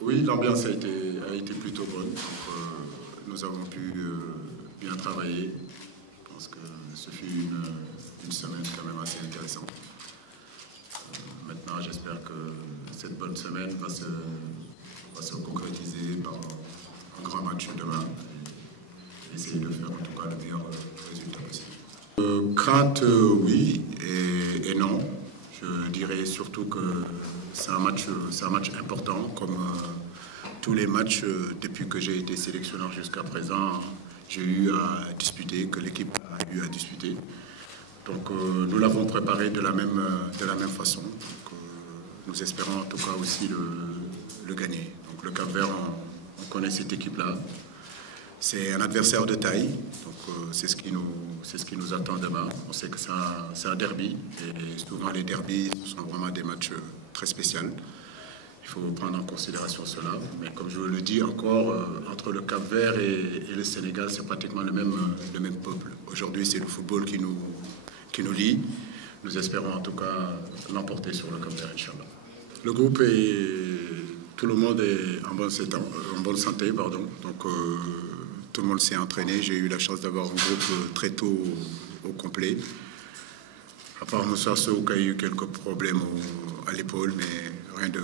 Oui, l'ambiance a été plutôt bonne. Donc, nous avons pu bien travailler. Je pense que ce fut une semaine quand même assez intéressante. Maintenant, j'espère que cette bonne semaine va se concrétiser par un grand match demain et essayer de faire en tout cas le meilleur résultat possible. Crainte, oui et non. Je dirais surtout que c'est un match important, comme tous les matchs depuis que j'ai été sélectionneur jusqu'à présent, j'ai eu à disputer, que l'équipe a eu à disputer. Donc nous l'avons préparé de la même façon. Donc, nous espérons en tout cas aussi le gagner. Donc le Cap-Vert, on connaît cette équipe-là. C'est un adversaire de taille, donc c'est ce qui nous attend demain. On sait que c'est un derby, et souvent les derbys sont vraiment des matchs très spéciaux. Il faut prendre en considération cela. Mais comme je vous le dis encore, entre le Cap-Vert et le Sénégal, c'est pratiquement le même peuple. Aujourd'hui, c'est le football qui nous lie. Nous espérons en tout cas l'emporter sur le Cap-Vert, Inch'Allah. Le groupe tout le monde est en bonne santé, pardon. Donc tout le monde s'est entraîné. J'ai eu la chance d'avoir un groupe très tôt au complet. À part Moussa Sow qui a eu quelques problèmes à l'épaule, mais rien de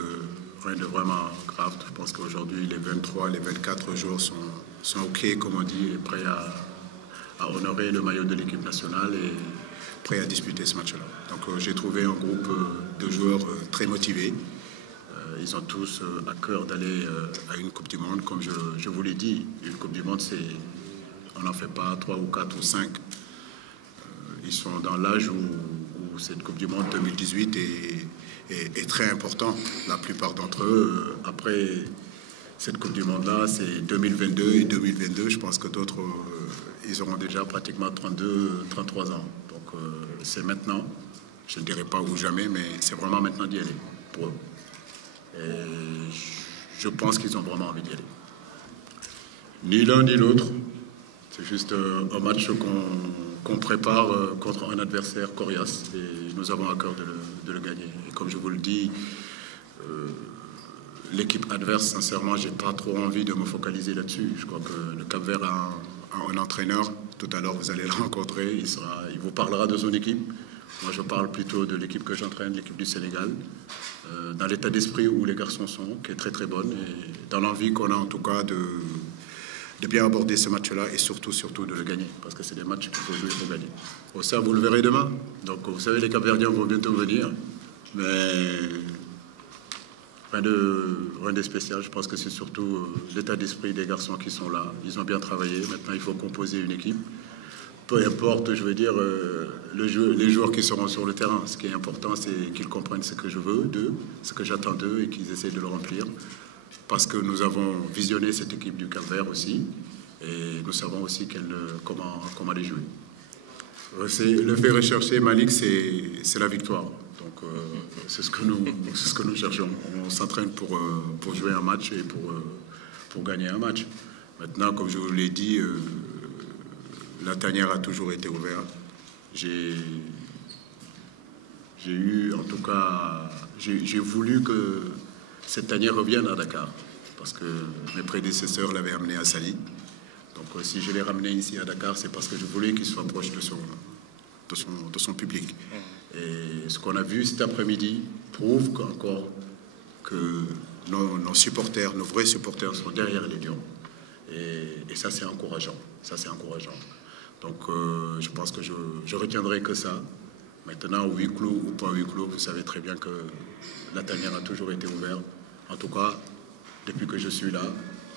vraiment grave. Je pense qu'aujourd'hui, les 23, les 24 jours sont OK, comme on dit, et prêts à honorer le maillot de l'équipe nationale et prêts à disputer ce match-là. Donc j'ai trouvé un groupe de joueurs très motivés. Ils ont tous à cœur d'aller à une Coupe du Monde. Comme je vous l'ai dit, une Coupe du Monde, on n'en fait pas 3 ou 4 ou 5. Ils sont dans l'âge où cette Coupe du Monde 2018 est très important. La plupart d'entre eux, après cette Coupe du Monde-là, c'est 2022 et 2022. Je pense que d'autres, ils auront déjà pratiquement 32, 33 ans. Donc c'est maintenant. Je ne dirais pas ou jamais, mais c'est vraiment maintenant d'y aller pour eux. Et je pense qu'ils ont vraiment envie d'y aller. Ni l'un ni l'autre. C'est juste un match qu'on prépare contre un adversaire coriace et nous avons à cœur de le gagner. Et comme je vous le dis, l'équipe adverse, sincèrement, j'ai pas trop envie de me focaliser là-dessus. Je crois que le Cap-Vert a un entraîneur. Tout à l'heure, vous allez le rencontrer. Il vous parlera de son équipe. Moi, je parle plutôt de l'équipe que j'entraîne, l'équipe du Sénégal, dans l'état d'esprit où les garçons sont, qui est très très bonne, et dans l'envie qu'on a en tout cas de bien aborder ce match-là et surtout de le gagner, parce que c'est des matchs qu'il faut jouer pour gagner. Au ça, vous le verrez demain. Donc, vous savez, les Cap-Verdiens vont bientôt venir, mais rien de spécial. Je pense que c'est surtout l'état d'esprit des garçons qui sont là. Ils ont bien travaillé. Maintenant, il faut composer une équipe. Peu importe, je veux dire, les joueurs qui seront sur le terrain. Ce qui est important, c'est qu'ils comprennent ce que je veux d'eux, ce que j'attends d'eux et qu'ils essaient de le remplir. Parce que nous avons visionné cette équipe du Cap-Vert aussi, et nous savons aussi comment les jouer. Le fait recherché, Malik, c'est la victoire. Donc c'est ce que nous cherchons. On s'entraîne pour jouer un match et pour gagner un match. Maintenant, comme je vous l'ai dit, la tanière a toujours été ouverte. J'ai eu, en tout cas, j'ai voulu que cette tanière revienne à Dakar, parce que mes prédécesseurs l'avaient amené à Saly. Donc si je l'ai ramené ici à Dakar, c'est parce que je voulais qu'il soit proche de son public. Et ce qu'on a vu cet après-midi prouve encore que nos supporters, nos vrais supporters sont derrière les Lions. Et ça, c'est encourageant. Ça, c'est encourageant. Donc je pense que je retiendrai que ça. Maintenant, huis clos ou pas huis clos, vous savez très bien que la tanière a toujours été ouverte. En tout cas, depuis que je suis là,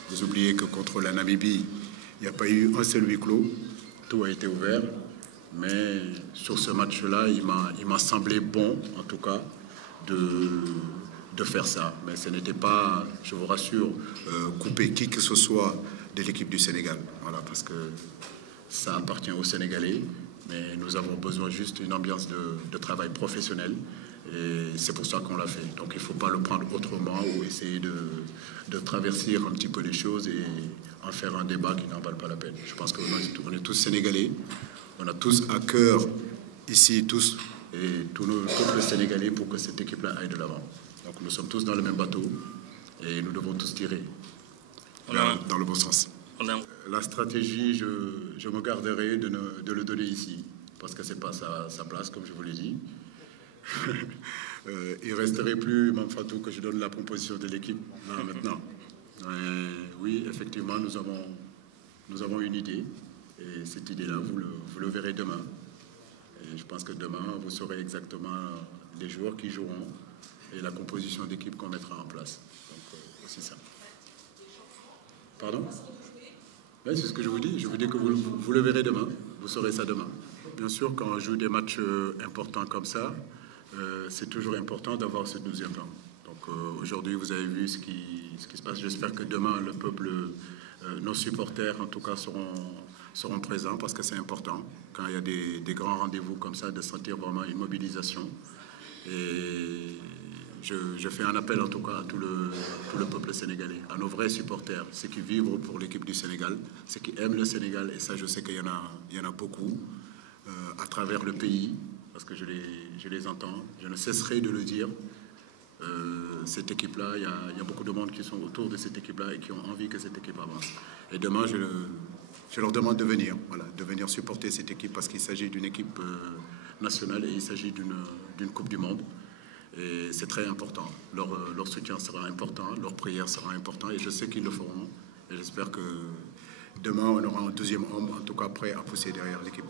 vous oubliez que contre la Namibie, il n'y a pas eu un seul huis clos. Tout a été ouvert. Mais sur ce match-là, il m'a semblé bon, en tout cas, de faire ça. Mais ce n'était pas, je vous rassure, couper qui que ce soit de l'équipe du Sénégal. Voilà, parce que ça appartient aux Sénégalais. Mais nous avons besoin juste d'une ambiance de travail professionnel. Et c'est pour ça qu'on l'a fait. Donc il ne faut pas le prendre autrement ou essayer de traverser un petit peu les choses et en faire un débat qui n'en valent pas la peine. Je pense qu'on est tous Sénégalais. On a tous à cœur, ici, tous, et tous les Sénégalais pour que cette équipe-là aille de l'avant. Donc nous sommes tous dans le même bateau. Et nous devons tous tirer dans le bon sens. La stratégie, je me garderai de le donner ici, parce que ce n'est pas sa place, comme je vous l'ai dit. Il ne resterait plus, Manfatou, que je donne la composition de l'équipe maintenant. Oui, effectivement, nous avons une idée, et cette idée-là, vous le verrez demain. Et je pense que demain, vous saurez exactement les joueurs qui joueront et la composition d'équipe qu'on mettra en place. Donc, c'est ça. Pardon? Oui, c'est ce que je vous dis. Je vous dis que vous le verrez demain. Vous saurez ça demain. Bien sûr, quand on joue des matchs importants comme ça, c'est toujours important d'avoir ce 12e plan. Donc aujourd'hui, vous avez vu ce qui se passe. J'espère que demain, le peuple, nos supporters en tout cas, seront présents parce que c'est important. Quand il y a des grands rendez-vous comme ça, de sentir vraiment une mobilisation. Et je fais un appel en tout cas à tout le peuple sénégalais, à nos vrais supporters, ceux qui vivent pour l'équipe du Sénégal, ceux qui aiment le Sénégal, et ça je sais qu'il y en a beaucoup à travers le pays, parce que je les entends, je ne cesserai de le dire. Cette équipe-là, il y a beaucoup de monde qui sont autour de cette équipe-là et qui ont envie que cette équipe avance. Et demain, je leur demande de venir supporter cette équipe parce qu'il s'agit d'une équipe nationale et il s'agit d'une Coupe du Monde. Et c'est très important. Leur soutien sera important, leur prière sera importante et je sais qu'ils le feront. Et j'espère que demain, on aura un 12e homme, en tout cas prêt à pousser derrière l'équipe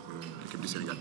du Sénégal.